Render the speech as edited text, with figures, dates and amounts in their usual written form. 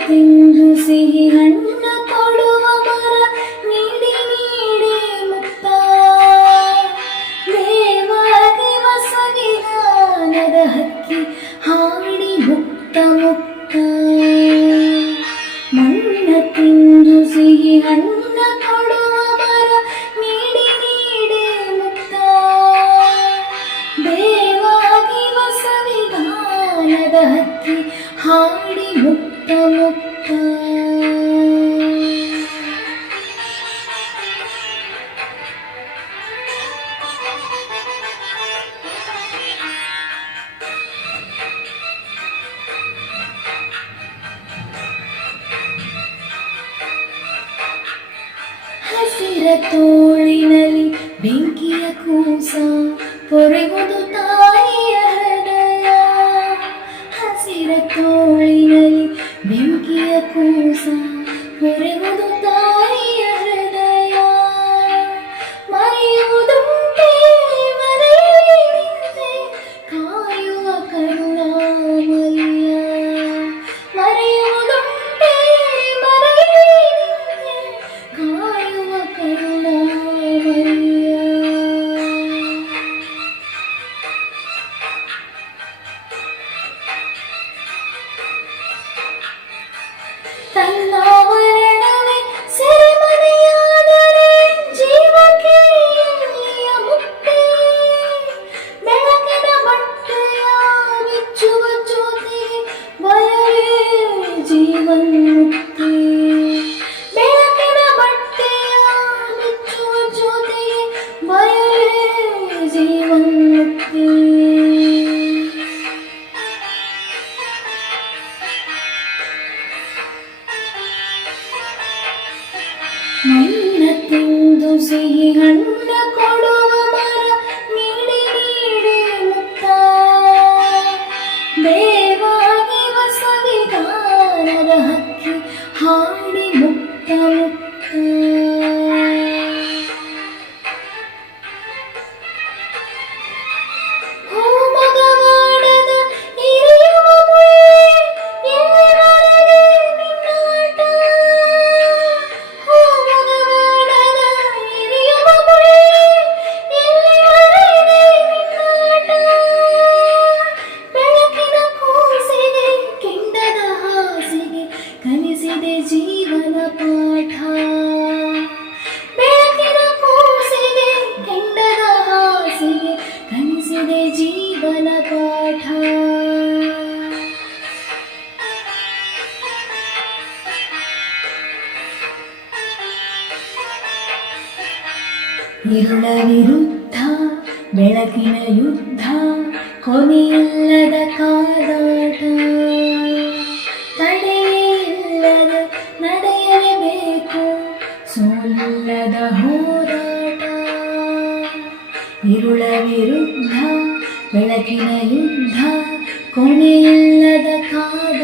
ತಿಂದು ಸಿಹಿ ಹಣ್ಣ ಕೊಡುವ ಮರ ನೀಡಿ ನೀಡಿ ಮುಕ್ತ ದೇವಾದಿವ ಸಂವಿಧಾನದ ಹಕ್ಕಿ ಹಾಡಿ ಮುಕ್ತ ಮುಕ್ತ ಮಣ್ಣ ತಿಂದು ಸಿಹಿ ಹಣ್ಣ ಕೊಡುವ ಮರ ನೀಡಿ ನೀಡಿ ಮುಕ್ತ ದೇವಾದಿವ ಸಂವಿಧಾನದ ಹಕ್ಕಿ ಹಾಡಿ ಮುಕ್ತ ಮುಕ್ತ ಹಸಿರ ತೋಳಿನಲ್ಲಿ ಬೆಂಕಿಯ ಕೂಸ ಪೊರೆವುದು ತಾಯಿಯ ಹೃದಯ ಹಸಿರ ತೋಳಿನಲ್ಲಿ ಬೆಂಕಿಯ ಕೂಸ ಪೊರೆವುದು ತಾಯಿಯ ಹೃದಯ ಮರೆಯುವುದುಂಟೆ ಮರೆಯಲಿ ನಿಂತೆ ಕಾಯುವ ಕರುಣಾಮಯ ಮರೆಯುವುದುಂಟೆ ಮರೆಯಲಿ ನಿಂತೆ ಕಾಯುವ ಕರುಣಾಮಯ ತನ್ನ ವರ್ಣವೇ ಸೆರೆಮನೆಯಾದರೆ ಜೀವಕ್ಕೆ ಎಲ್ಲಿಯ ಮುಕ್ತಿ ಬೆಳಕಿನ ಬಟ್ಟೆಯ ಬಿಚ್ಚುವ ಜ್ಯೋತಿಗೆ ಭಯವೇ ಜೀವನ್ಮುಕ್ತಿ ಬೆಳಕಿನ ಬಟ್ಟೆಯ ಬಿಚ್ಚುವ ಜ್ಯೋತಿಗೆ ಭಯವೇ ಜೀವನ್ಮುಕ್ತಿ ಮಣ್ಣ ತಿಂದು ಸಿಹಿ ಹಣ್ಣ ಕೊಡುವ ಮರ ನೀಡಿ ನೀಡಿ ಮುಕ್ತ ದೇವಾದಿವ ಸಂವಿಧಾನದ ಹಕ್ಕಿ ಹಾಡಿ ಮುಕ್ತ ಮುಕ್ತ ಮಗವಾಡದ ಹಿರಿಯುವ ಮುಳ್ಳೆ ಎಲ್ಲಿವರೆಗೆ ನಿನ್ನಾಟ ಮಗವಾಡದ ಹಿರಿಯುವ ಮುಳ್ಳೆ ಎಲ್ಲಿವರೆಗೆ ನಿನ್ನಾಟ ಬೆಳಕಿನ ಕೂಸಿಗೆ ಕೆಂಡದ ಹಾಸಿಗೆ ಕಲಿಸಿದೆ ಜೀವನ ಪಾಠ ಬೆಳಕಿನ ಕೂಸಿಗೆ ಕೆಂಡದ ಹಾಸಿಗೆ ಕಲಿಸಿದೆ ಜೀವನ ಪಾಠ ഇരുಳ ವಿರುದ್ಧ ಬೆಳಕಿನ ಯುದ್ಧ ಕೊನೆಯಿಲ್ಲದ ಕಾದಾಟ ತಡೆಯಿಲ್ಲದ ನಡೆಯಲೇಬೇಕು ಸೋಲಿಲ್ಲದ ಹೋರಾಟ ഇരുಳ ವಿರುದ್ಧ ಬೆಳಕಿನ ಯುದ್ಧ ಕೊನೆಯಿಲ್ಲದ ಕಾದಾಟ